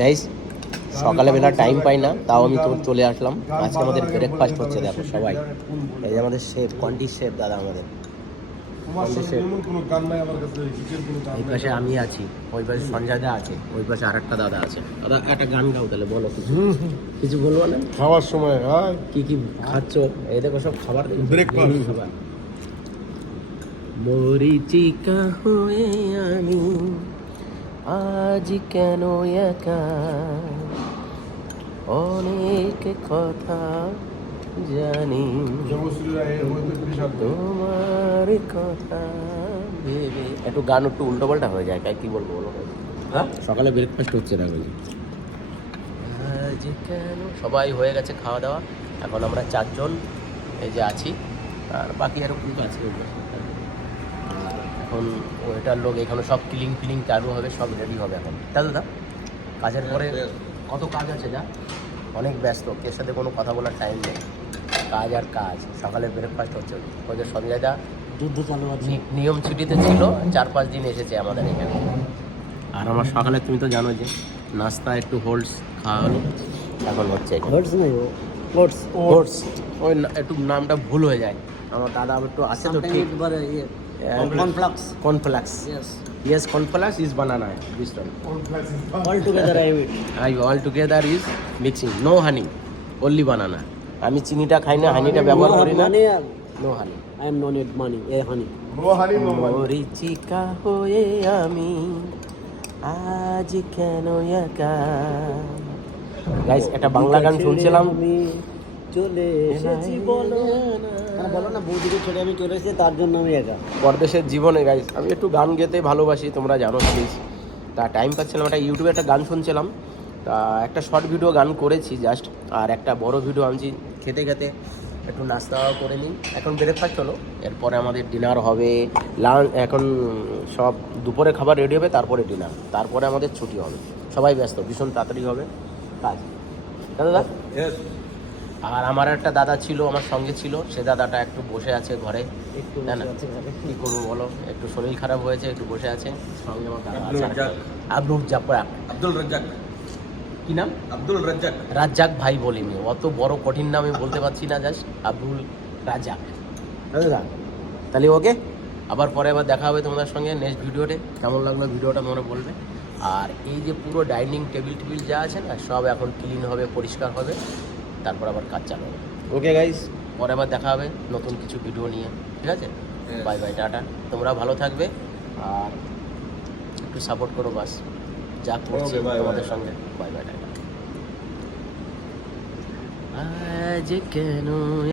Guys সকালে বেলা time পাই না তাও আমি তো চলে আসলাম। আজকে আমাদের ব্রেকফাস্ট হচ্ছে দেখো সবাই। এই যে আমাদের শেফ কন্টি শেফ দাদা আমাদের। এই পাশে আমি আছি ওই পাশে সঞ্জয় দা আছে ওই পাশে আরেকটা দাদা আছে। দাদা একটা গান গাও তাহলে বলো কিছু। কিছু বলব না? খাওয়ার সময় হ্যাঁ কি কি খাচ্ছ? এই দেখো সব খাবার. এই খাবার। মরিচিকা হয়ে আমি আজ কেন একা? অনেক কথা জানি। তোমার কথা ভেবে একটু গান একটু উল্টো পাল্টা হয়ে যায় তাই কি বলব বলো? হ্যাঁ? সকালে ব্রেকফাস্ট হচ্ছে না আজ কেন সবাই হয়ে গেছে খাওয়া দাওয়া। এখন আমরা চারজন এই যে আছি। আর বাকি আরও কিন্তু আছে। এখন ওইটার লোক এখানে সব ক্লিন ফিলিং চালু হবে সব রেডি হবে এখন। তা দাদা কাজের পরে কত কাজ আছে যা? অনেক ব্যস্ত এর সাথে কোনো কথা বলার টাইম নেই। কাজ আর কাজ সকালে ব্রেকফাস্ট হচ্ছে ওদের সঞ্জয় দা যুদ্ধ চালু আছে। নিয়ম ছুটিতে ছিল চার পাঁচ দিন এসেছে আমাদের এখানে। আর আমার সকালে তুমি তো জানো যে নাস্তা একটু হোল্ডস খাওয়া হলো। এখন হচ্ছে নাই ওই একটু নামটা ভুল হয়ে যায়। আমার দাদা একটু আছে তো ঠিক। বারে ইয়ে cornflakes cornflakes yes yes cornflakes is banana this one all together I with I all together is mixing no honey only banana আমি চিনিটা খাই না হানিটা ব্যবহার করি না। Money R no honey I am no need money a honey রোহানি নোমান মরিচিকা হয়ে আমি আজ কেন একা? গাইস একটা বাংলা গান শুনছিলাম। আমি চলে এসেছি বলো। বলো না বৌদিকে ছেড়ে আমি চলে এসেছি তার জন্য আমি একা। পরদেশের জীবনে গাইস আমি একটু গান গেতে ভালোবাসি তোমরা জানো প্লিজ তা টাইম পাচ্ছিলাম একটা ইউটিউবে একটা গান শুনছিলাম। তা একটা শর্ট ভিডিও গান করেছি জাস্ট আর একটা বড় ভিডিও আনছি খেতে খেতে। একটু নাস্তা করে নিই। এখন ব্রেকফাস্ট হলো এরপরে আমাদের ডিনার হবে। লাঞ্চ এখন সব দুপুরে খাবার রেডি হবে তারপরে ডিনার তারপরে আমাদের ছুটি হবে। সবাই ব্যস্ত ভীষণ তাড়াতাড়ি হবে। কাজ। দাদা? আর আমার একটা দাদা ছিল আমার সঙ্গে ছিল। সে দাদাটা একটু বসে আছে ঘরে। না, ঘরে। কি করব বলো? একটু শরীর খারাপ হয়েছে একটু বসে আছে। সঙ্গে আমার দাদা আব্দুল রাজ্জাক। আব্দুল রাজ্জাক। কি নাম? আব্দুল রাজ্জাক। রাজ্জাক ভাই বলিনি অত বড় কঠিন নাম আমি বলতে পারছি না জাস্ট আব্দুল রাজ্জাক। তাহলে ওকে আবার পরে আবার দেখা হবে তোমাদের সঙ্গে নেক্সট ভিডিওতে। কেমন লাগল ভিডিওটা মনে বলবে। আর এই যে পুরো ডাইনিং টেবিল টেবিল যা আছে না সব এখন ক্লিন হবে পরিষ্কার হবে। তারপর আবার কাজ চালু হবে। ওকে গাইস পরে আবার দেখা হবে নতুন কিছু ভিডিও নিয়ে। ঠিক আছে? Bye bye tata. তোমরা ভালো থাকবে আর একটু সাপোর্ট করো বাস। যা করছি তোমাদের সঙ্গে। Bye bye tata. আজ কেন